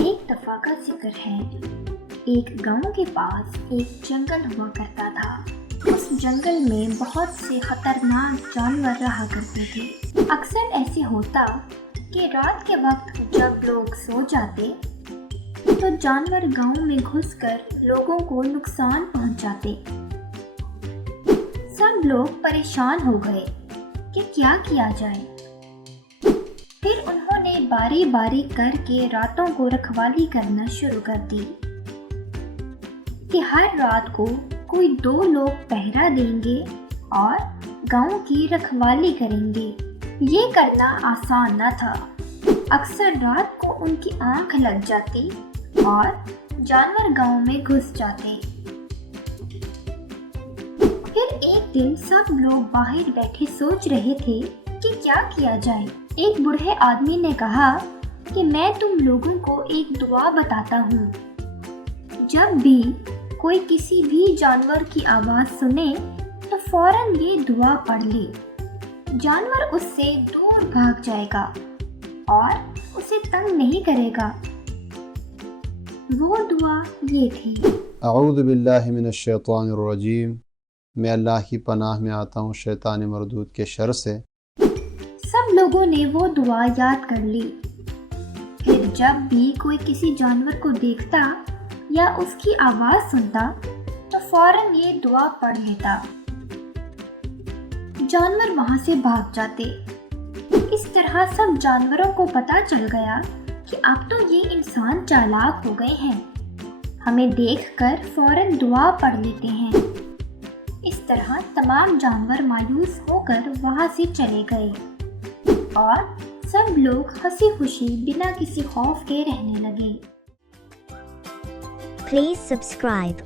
एक दफा का जिक्र है, एक गांव के पास एक जंगल हुआ करता था। उस जंगल में बहुत से खतरनाक जानवर रहा करते थे। अक्सर ऐसे होता कि रात के वक्त जब लोग सो जाते तो जानवर गांव में घुसकर लोगों को नुकसान पहुंचाते। सब लोग परेशान हो गए कि क्या किया जाए। फिर उन्होंने बारी बारी करके रातों को रखवाली करना शुरू कर दी कि हर रात को कोई 2 लोग पहरा देंगे और गांव की रखवाली करेंगे। ये करना आसान न था। अक्सर रात को उनकी आंख लग जाती और जानवर गांव में घुस जाते। फिर एक दिन सब लोग बाहर बैठे सोच रहे थे कि क्या किया जाए। एक बूढ़े आदमी ने कहा कि मैं तुम लोगों को एक दुआ बताता हूँ। जब भी कोई किसी भी जानवर की आवाज सुने तो फौरन ये दुआ पढ़ ले। जानवर उससे दूर भाग जाएगा और उसे तंग नहीं करेगा। वो दुआ ये थी, अऊज़ु बिल्लाहि मिनश शैतानिर रजीम। मैं अल्लाह की पनाह में आता हूँ शैतान मरदूद के शर से। सब लोगों ने वो दुआ याद कर ली। फिर जब भी कोई किसी जानवर को देखता या उसकी आवाज सुनता तो फौरन ये दुआ पढ़ लेता। जानवर वहां से भाग जाते। इस तरह सब जानवरों को पता चल गया कि अब तो ये इंसान चालाक हो गए हैं, हमें देखकर फौरन दुआ पढ़ लेते हैं। इस तरह तमाम जानवर मायूस होकर वहां से चले गए और सब लोग हंसी खुशी बिना किसी खौफ के रहने लगे। Please subscribe.